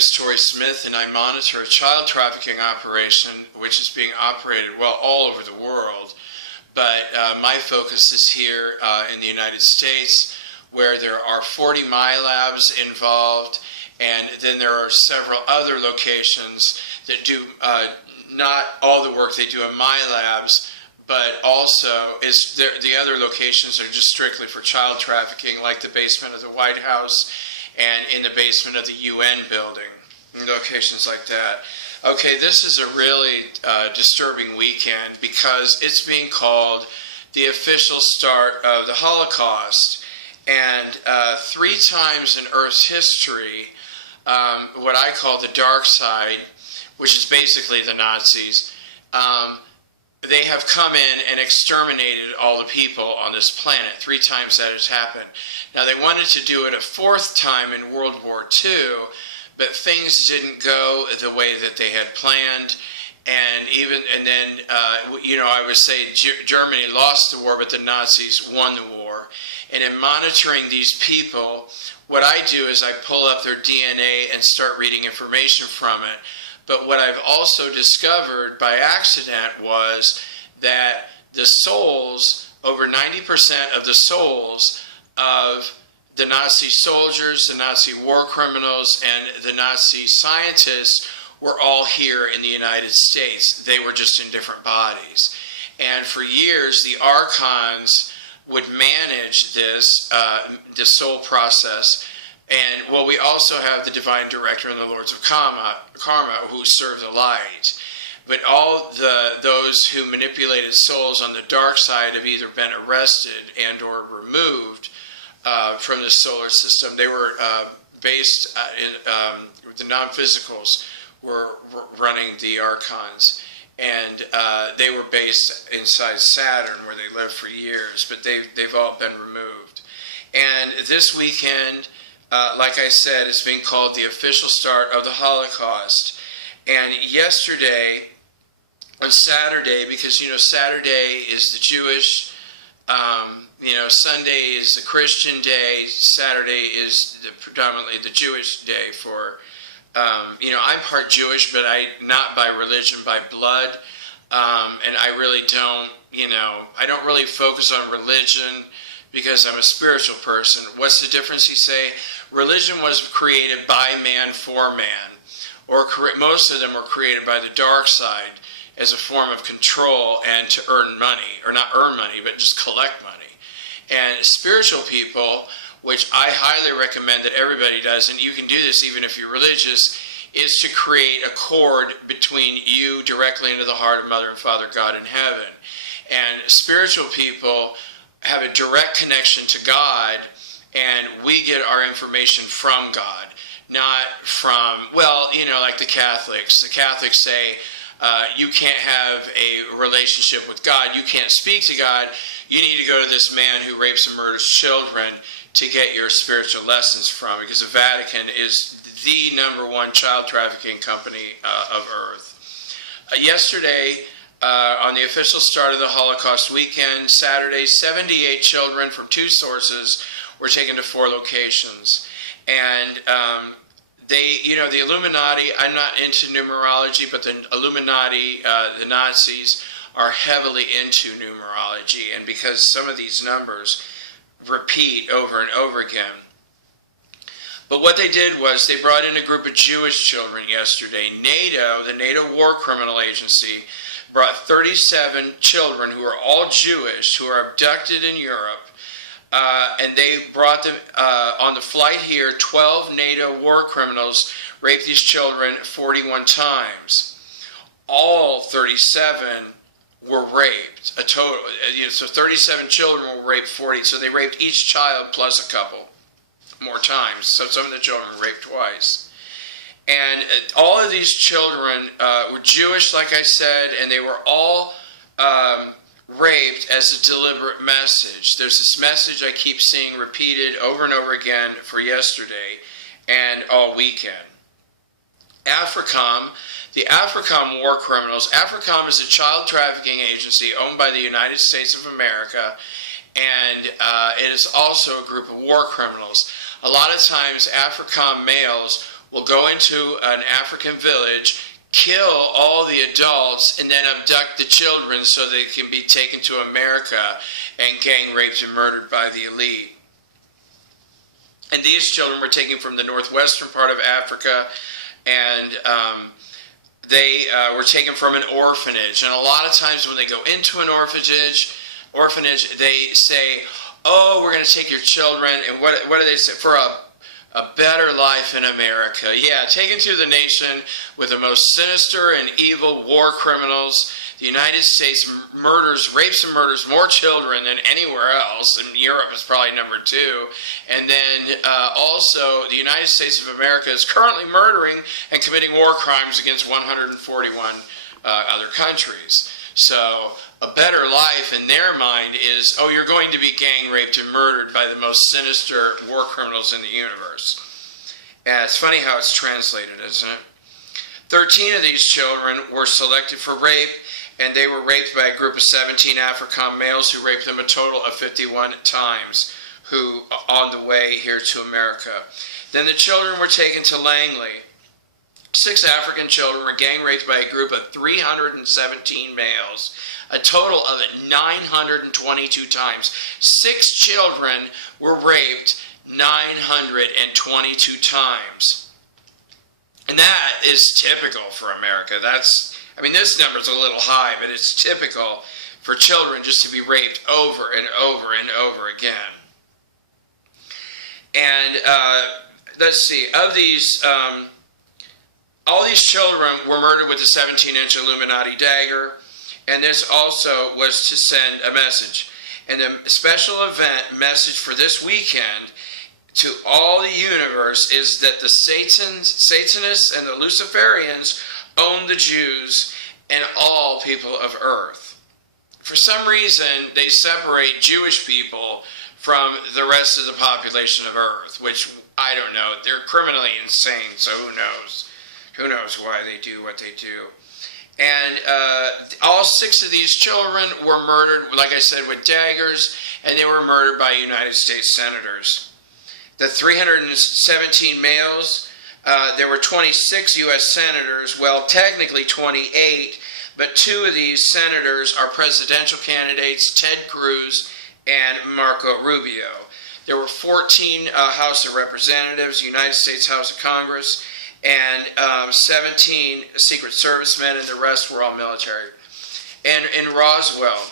is Tori Smith, and I monitor a child trafficking operation which is being operated, well, all over the world. But my focus is here in the United States, where there are 40 MILABs involved, and then there are several other locations that do not all the work they do in MILABs, but also the other locations are just strictly for child trafficking, like the basement of the White House and in the basement of the UN building, locations like that. Okay, this is a really disturbing weekend because it's being called the official start of the Holocaust. And 3 times in Earth's history, what I call the dark side, which is basically the Nazis, they have come in and exterminated all the people on this planet. 3 times that has happened. Now, they wanted to do it a 4th time in World War II, but things didn't go the way that they had planned. And then, I would say Germany lost the war, but the Nazis won the war. And in monitoring these people, what I do is I pull up their DNA and start reading information from it. But what I've also discovered by accident was that the souls, over 90% of the souls of the Nazi soldiers, the Nazi war criminals, and the Nazi scientists were all here in the United States. They were just in different bodies. And for years, the archons would manage this soul process. And, well, we also have the Divine Director and the Lords of Karma who serve the light. But all those who manipulated souls on the dark side have either been arrested and or removed from the solar system. They were based the non-physicals were running the archons. And they were based inside Saturn, where they lived for years. But they've all been removed. And this weekend, like I said, it's being called the official start of the Holocaust. And yesterday, on Saturday, because, Saturday is the Jewish, Sunday is the Christian day, Saturday is predominantly the Jewish day for, I'm part Jewish, but not by religion, by blood. And I really don't, I don't really focus on religion because I'm a spiritual person. What's the difference, you say? Religion was created by man for man, or most of them were created by the dark side as a form of control and to earn money, or not earn money, but just collect money. And spiritual people, which I highly recommend that everybody does, and you can do this even if you're religious, is to create a cord between you directly into the heart of Mother and Father God in heaven. And spiritual people have a direct connection to God, and we get our information from God, not from, like the Catholics. The Catholics say you can't have a relationship with God, you can't speak to God, you need to go to this man who rapes and murders children to get your spiritual lessons from, because the Vatican is the #1 child trafficking company of Earth. Yesterday, on the official start of the Holocaust weekend, Saturday, 78 children from 2 sources were taken to 4 locations. And the Illuminati, I'm not into numerology, but the Illuminati, the Nazis, are heavily into numerology. And because some of these numbers repeat over and over again. But what they did was they brought in a group of Jewish children yesterday. NATO, the NATO War Criminal Agency, brought 37 children who are all Jewish, who are abducted in Europe. And they brought them on the flight here. 12 NATO war criminals raped these children 41 times. All 37 were raped. A total, so 37 children were raped 40. So they raped each child plus a couple more times. So some of the children were raped twice. And all of these children were Jewish, like I said, and they were all raped as a deliberate message. There's this message I keep seeing repeated over and over again for yesterday and all weekend. AFRICOM, the AFRICOM war criminals. AFRICOM is a child trafficking agency owned by the United States of America, and it is also a group of war criminals. A lot of times AFRICOM males will go into an African village, kill all the adults, and then abduct the children so they can be taken to America and gang raped and murdered by the elite. And these children were taken from the northwestern part of Africa, and they were taken from an orphanage. And a lot of times when they go into an orphanage, they say, oh, we're going to take your children, and what do they say? For a better life in America. Yeah, taken to the nation with the most sinister and evil war criminals. The United States rapes and murders more children than anywhere else, and Europe is probably number 2. And then also, the United States of America is currently murdering and committing war crimes against 141 other countries. So a better life in their mind is, oh, you're going to be gang raped and murdered by the most sinister war criminals in the universe. And it's funny how it's translated, isn't it? 13 of these children were selected for rape, and they were raped by a group of 17 AFRICOM males who raped them a total of 51 times on the way here to America. Then the children were taken to Langley. 6 African children were gang raped by a group of 317 males, a total of 922 times. 6 children were raped 922 times. And that is typical for America. This number's a little high, but it's typical for children just to be raped over and over and over again. And let's see, of these, all these children were murdered with a 17-inch Illuminati dagger, and this also was to send a message. And the special event message for this weekend to all the universe is that the Satanists and the Luciferians own the Jews and all people of earth. For some reason, they separate Jewish people from the rest of the population of earth, which I don't know. They're criminally insane, so who knows? Who knows why they do what they do? And all 6 of these children were murdered, like I said, with daggers, and they were murdered by United States senators. The 317 males, there were 26 U.S. senators, well, technically 28, but 2 of these senators are presidential candidates, Ted Cruz and Marco Rubio. There were 14 House of Representatives, United States House of Congress, and 17 Secret Service men, and the rest were all military. And in Roswell,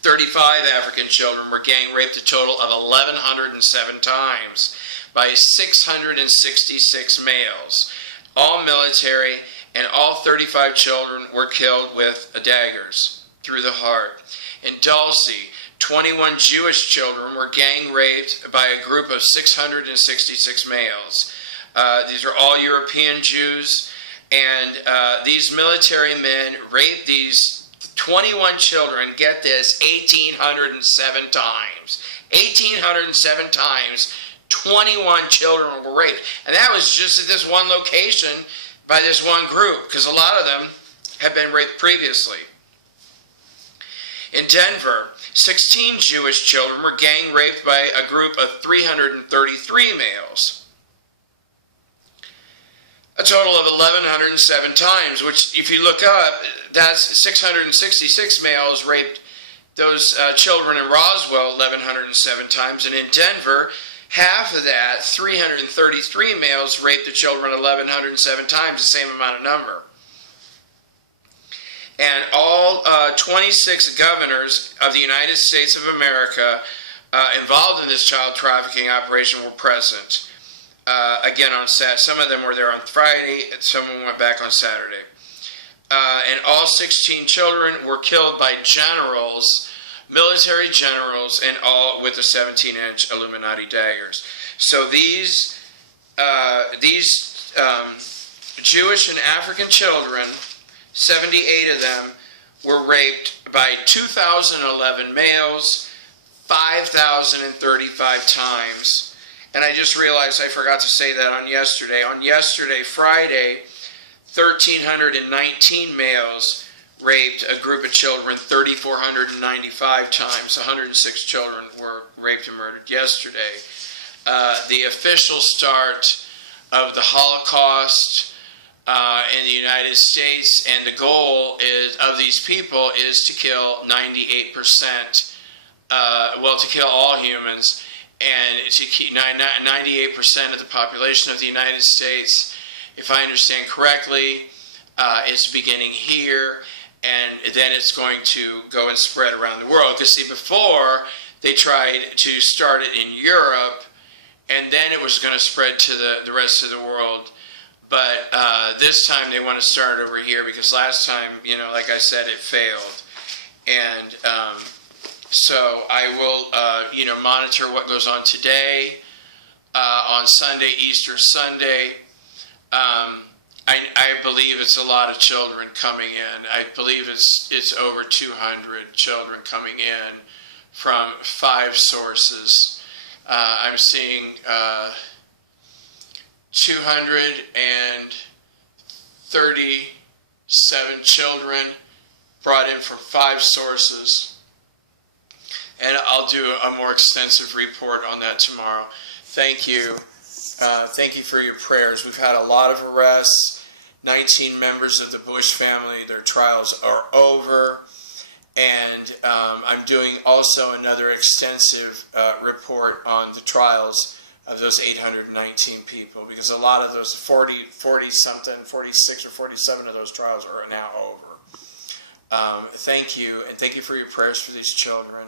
35 African children were gang raped a total of 1,107 times by 666 males, all military, and all 35 children were killed with daggers through the heart. In Dulce, 21 Jewish children were gang raped by a group of 666 males. These are all European Jews, and these military men raped these 21 children, get this, 1,807 times. 1,807 times, 21 children were raped. And that was just at this one location by this one group, because a lot of them had been raped previously. In Denver, 16 Jewish children were gang raped by a group of 333 males. A total of 1,107 times, which if you look up, that's 666 males raped those children in Roswell 1,107 times, and in Denver, half of that, 333 males raped the children 1,107 times, the same amount of number. And all 26 governors of the United States of America involved in this child trafficking operation were present. Again on Saturday. Some of them were there on Friday, and some of them went back on Saturday. And all 16 children were killed by generals, military generals, and all with the 17-inch Illuminati daggers. So these Jewish and African children, 78 of them, were raped by 2,011 males, 5,035 times. And I just realized I forgot to say that on yesterday. On yesterday, Friday, 1,319 males raped a group of children 3,495 times. 106 children were raped and murdered yesterday. The official start of the Holocaust in the United States, and the goal of these people is to kill 98%, to kill all humans, and to keep 98% of the population of the United States. If I understand correctly, it's beginning here, and then it's going to go and spread around the world. Because see, before, they tried to start it in Europe, and then it was going to spread to the rest of the world. But this time they want to start over here, because last time, like I said, it failed. And so I will, monitor what goes on today, on Sunday, Easter Sunday. I believe it's a lot of children coming in. I believe it's over 200 children coming in from 5 sources. I'm seeing 237 children brought in from 5 sources. And I'll do a more extensive report on that tomorrow. Thank you. Thank you for your prayers. We've had a lot of arrests. 19 members of the Bush family, their trials are over. And I'm doing also another extensive report on the trials of those 819 people, because a lot of those 40-something, 46 or 47 of those trials are now over. Thank you, and thank you for your prayers for these children.